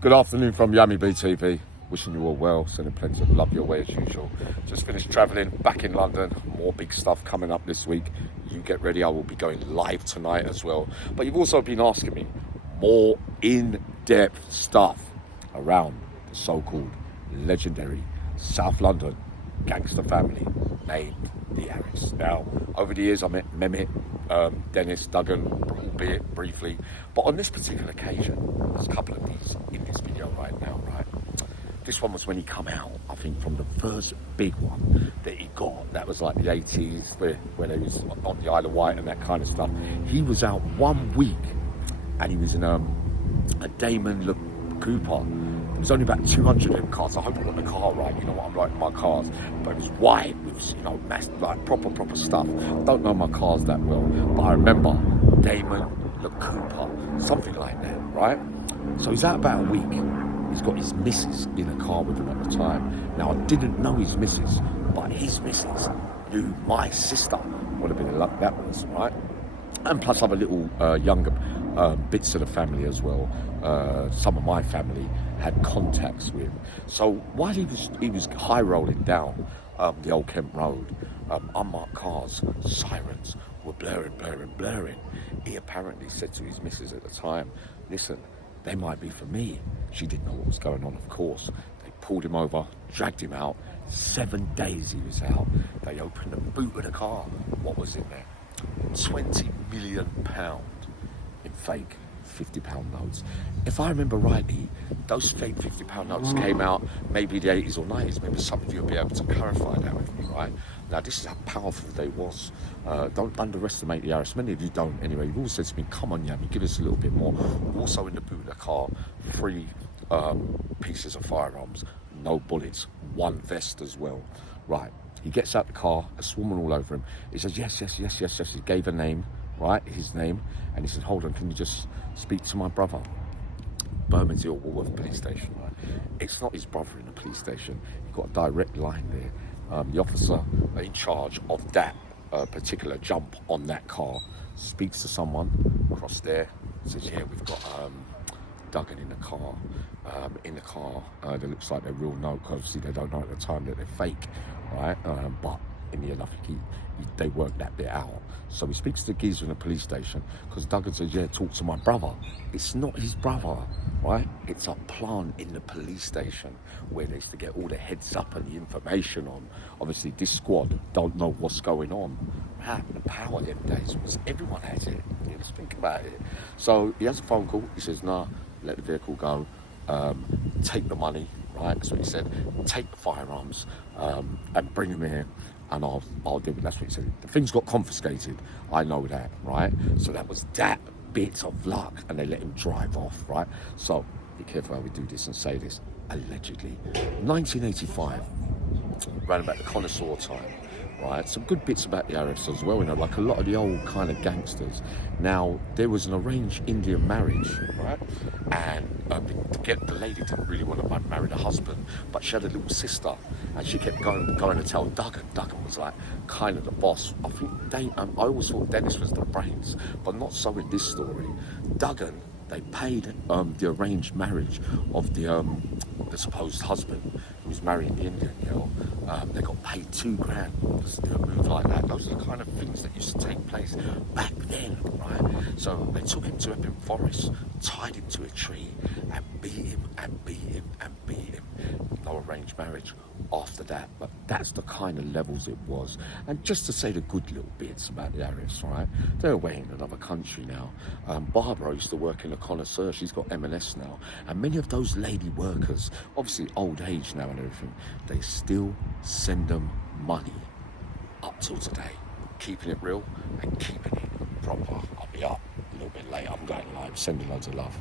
Good afternoon from Yummy BTV. Wishing you all well, sending plenty of love your way as usual. Just finished travelling, back in London. More big stuff coming up this week. You get ready, I will be going live tonight as well. But you've also been asking me more in-depth stuff around the so-called legendary South London gangster family named the ARIFS. Now, over the years I met Mehmet, Dennis, Duggan, albeit briefly. But on this particular occasion, there's a couple of these in this video right now, right? This one was when he come out, I think, from the first big one that he got. That was like the 80s, where they was on the Isle of Wight and that kind of stuff. He was out 1 week and he was in a Damon Le Cooper. It was only about 200 of them cars. I hope I got the car right. You know what I'm like with my cars. But it was white with, you know, like proper stuff. I don't know my cars that well, but I remember Damon Le Cooper, something like that, right? So he's out about a week. He's got his missus in a car with him at the time. Now, I didn't know his missus, but his missus knew my sister. Would have been the luck that was, right? And plus other little younger bits of the family as well. Some of my family had contacts with. So while he was high rolling down the old Kent Road, unmarked cars, sirens were blaring. He apparently said to his missus at the time, listen, they might be for me. She didn't know what was going on, of course. They pulled him over, dragged him out. 7 days he was out. They opened the boot of the car. What was in there? £20 million in fake £50 notes. If I remember rightly, those fake £50 notes came out maybe the 80s or 90s. Maybe some of you will be able to clarify that with me, right? Now, this is how powerful they was. Don't underestimate the ARIFS. Many of you don't anyway. You've all said to me, come on, Yami, give us a little bit more. Also in the boot of the car, 3 pieces of firearms, no bullets, 1 vest as well. Right, he gets out the car, a swarming all over him. He says, yes. He gave a name, right, his name. And he said, hold on, can you just speak to my brother? Bermondsey or Woolworth police station, right? It's not his brother in the police station. You've got a direct line there. The officer in charge of that particular jump on that car speaks to someone across there, says, yeah, we've got Duggan in the car. That looks like they're real note. Obviously, they don't know at the time that they're fake, right? But in the end, I think they worked that bit out. So he speaks to the geezer in the police station because Duggan says, yeah, talk to my brother. It's not his brother, right? It's a PlANT in the police station where they used to get all the heads up and the information on. Obviously, this squad don't know what's going on. Man, the power them days was everyone had it. You know, think about it. So he has a phone call. He says, nah, let the vehicle go. Take the money, right? That's what he said. Take the firearms and bring them here. And I'll do it. That's what he said. The things got confiscated. I know that, right? So that was that bit of luck. And they let him drive off, right? So be careful how we do this and say this. Allegedly. 1985, around about the connoisseur time, right? Some good bits about the ARIFS as well, you know, like a lot of the old kind of gangsters. Now, there was an arranged Indian marriage, right? And the lady didn't really want to marry the husband, but she had a little sister, and she kept going to tell Duggan. Duggan was like kind of the boss. I think I always thought Dennis was the brains, but not so in this story. Duggan, they paid the arranged marriage of the supposed husband who was marrying the Indian girl. They got paid £2,000 to do a move like that. Those are the kind of things that used to take place back then, right? So they took him to Epping Forest, tied him to a tree, and beat him. No arranged marriage after that, but that's the kind of levels it was. And just to say the good little bits about the ARIFS, right? They're away in another country now. Barbara used to work in a connoisseur. She's got M&S now, and many of those lady workers, obviously old age now and everything, they still send them money up till today, keeping it real and keeping it proper. I'll be up a little bit later. I'm going live, sending loads of love.